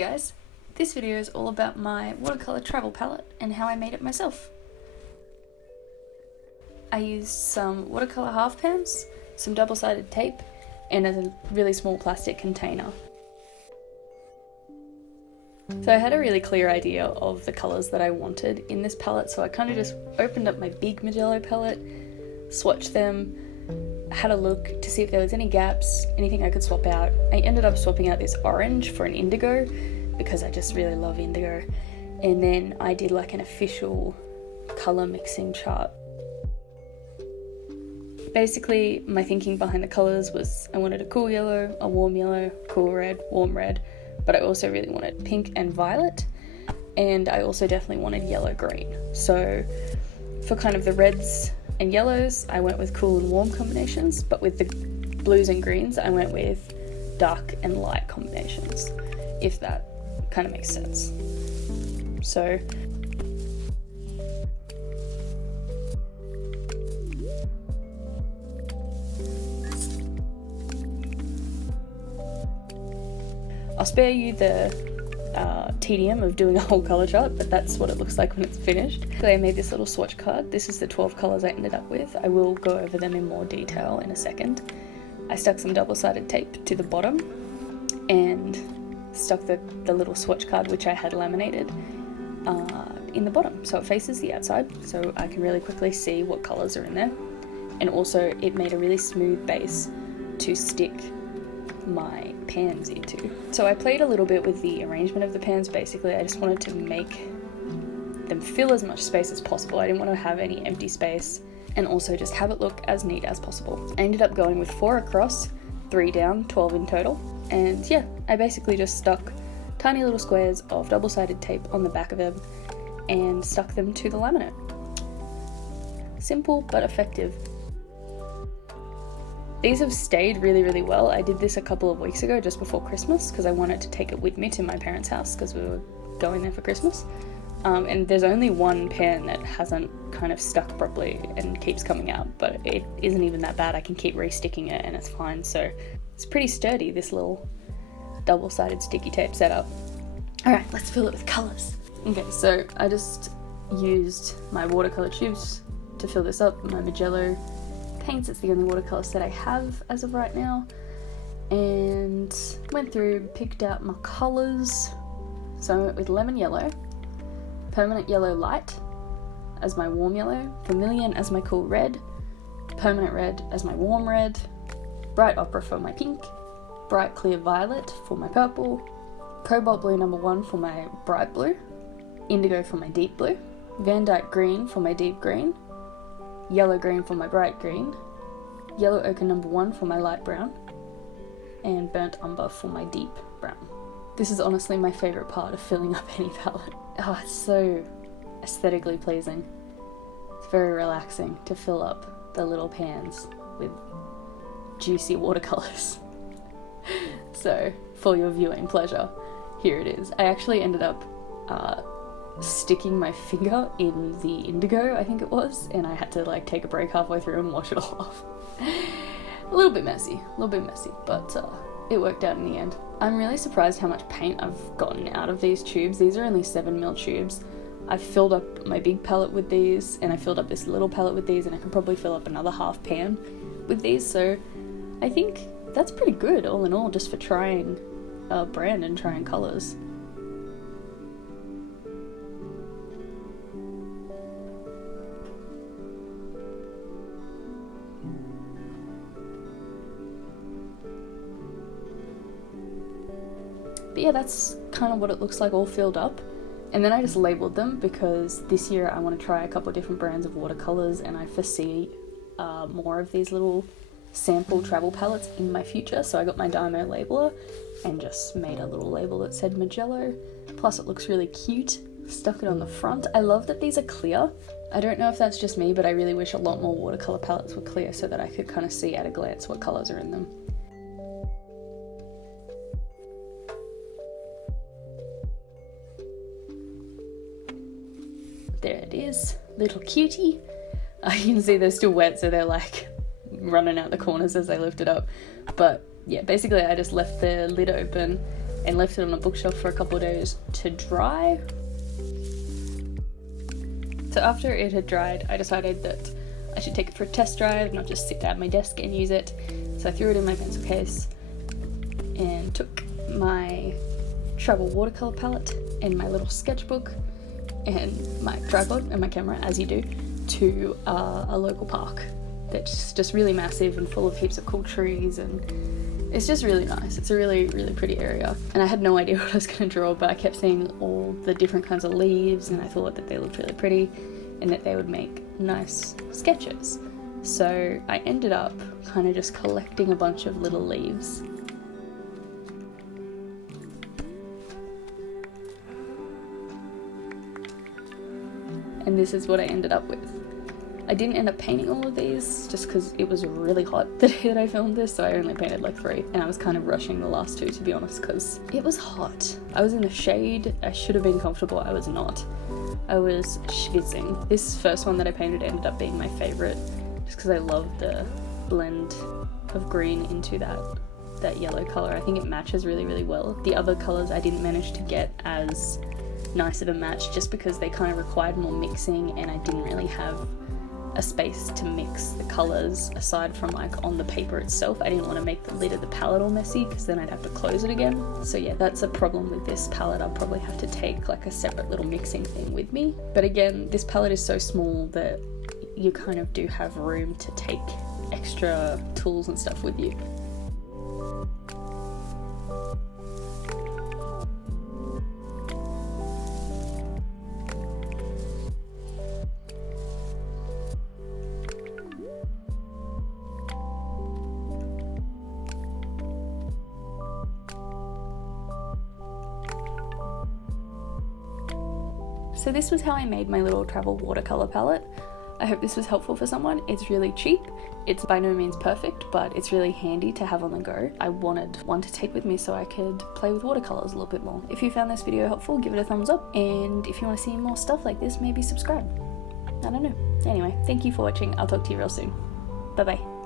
Hey guys, this video is all about my watercolour travel palette and how I made it myself. I used some watercolour half pans, some double-sided tape, and a really small plastic container. So I had a really clear idea of the colours that I wanted in this palette, so I kind of just opened up my big Magello palette, swatched them, had a look to see if there was any gaps, anything I could swap out. I ended up swapping out this orange for an indigo because I just really love indigo, and then I did like an official colour mixing chart. Basically, my thinking behind the colours was I wanted a cool yellow, a warm yellow, cool red, warm red, but I also really wanted pink and violet, and I also definitely wanted yellow green. So for kind of the reds and yellows, I went with cool and warm combinations, but with the blues and greens, I went with dark and light combinations, if that kind of makes sense. So I'll spare you the tedium of doing a whole colour chart, but that's what it looks like when it's finished. So I made this little swatch card. This is the 12 colours I ended up with. I will go over them in more detail in a second. I stuck some double-sided tape to the bottom and stuck the little swatch card, which I had laminated, in the bottom, so it faces the outside, so I can really quickly see what colours are in there. And also it made a really smooth base to stick my pans into. So I played a little bit with the arrangement of the pans. Basically, I just wanted to make them fill as much space as possible. I didn't want to have any empty space, and also just have it look as neat as possible. I ended up going with 4 across, 3 down, 12 in total. And yeah, I basically just stuck tiny little squares of double-sided tape on the back of them and stuck them to the laminate. Simple but effective. These have stayed really, really well. I did this a couple of weeks ago, just before Christmas, because I wanted to take it with me to my parents' house because we were going there for Christmas. And there's only one pan that hasn't kind of stuck properly and keeps coming out, but it isn't even that bad. I can keep re-sticking it and it's fine. So it's pretty sturdy, this little double-sided sticky tape setup. All right, let's fill it with colours. Okay, so I just used my watercolour tubes to fill this up, my Magello paints. It's the only watercolour set I have as of right now, and went through, picked out my colours. So I went with lemon yellow, permanent yellow light as my warm yellow, vermilion as my cool red, permanent red as my warm red, bright ochre for my pink, bright clear violet for my purple, cobalt blue number 1 for my bright blue, indigo for my deep blue, Van Dyke green for my deep green, yellow green for my bright green, yellow ochre number 1 for my light brown, and burnt umber for my deep brown. This is honestly my favourite part of filling up any palette. Oh, it's so aesthetically pleasing. It's very relaxing to fill up the little pans with juicy watercolours. So, for your viewing pleasure, here it is. I actually ended up sticking my finger in the indigo, I think it was, and I had to like take a break halfway through and wash it all off. A little bit messy, but it worked out in the end. I'm really surprised how much paint I've gotten out of these tubes. These are only 7mm tubes. I've filled up my big palette with these, and I filled up this little palette with these, and I can probably fill up another half pan with these, so I think that's pretty good all in all, just for trying a brand and trying colours. But yeah, that's kind of what it looks like all filled up. And then I just labelled them because this year I want to try a couple of different brands of watercolours, and I foresee more of these little sample travel palettes in my future. So I got my Dymo labeler and just made a little label that said Magello. Plus it looks really cute. Stuck it on the front. I love that these are clear. I don't know if that's just me, but I really wish a lot more watercolour palettes were clear so that I could kind of see at a glance what colours are in them. There it is, little cutie. You can see they're still wet, so they're like running out the corners as I lift it up. But yeah, basically I just left the lid open and left it on a bookshelf for a couple of days to dry. So after it had dried, I decided that I should take it for a test drive, not just sit at my desk and use it. So I threw it in my pencil case and took my travel watercolor palette and my little sketchbook and my tripod and my camera, as you do, to a local park that's just really massive and full of heaps of cool trees, and it's just really nice. It's a really, really pretty area. And I had no idea what I was going to draw, but I kept seeing all the different kinds of leaves, and I thought that they looked really pretty and that they would make nice sketches. So I ended up kind of just collecting a bunch of little leaves. And this is what I ended up with. I didn't end up painting all of these just because it was really hot the day that I filmed this, so I only painted like 3, and I was kind of rushing the last 2, to be honest, because it was hot. I was in the shade. I should have been comfortable. I was not. I was schwitzing. This first one that I painted ended up being my favorite just because I love the blend of green into that yellow color. I think it matches really, really well. The other colors I didn't manage to get as nice of a match just because they kind of required more mixing, and I didn't really have a space to mix the colors aside from like on the paper itself. I didn't want to make the lid of the palette all messy because then I'd have to close it again. So yeah, that's a problem with this palette. I'll probably have to take like a separate little mixing thing with me. But again, this palette is so small that you kind of do have room to take extra tools and stuff with you. So this was how I made my little travel watercolor palette. I hope this was helpful for someone. It's really cheap. It's by no means perfect, but it's really handy to have on the go. I wanted one to take with me so I could play with watercolors a little bit more. If you found this video helpful, give it a thumbs up. And if you want to see more stuff like this, maybe subscribe. I don't know. Anyway, thank you for watching. I'll talk to you real soon. Bye bye.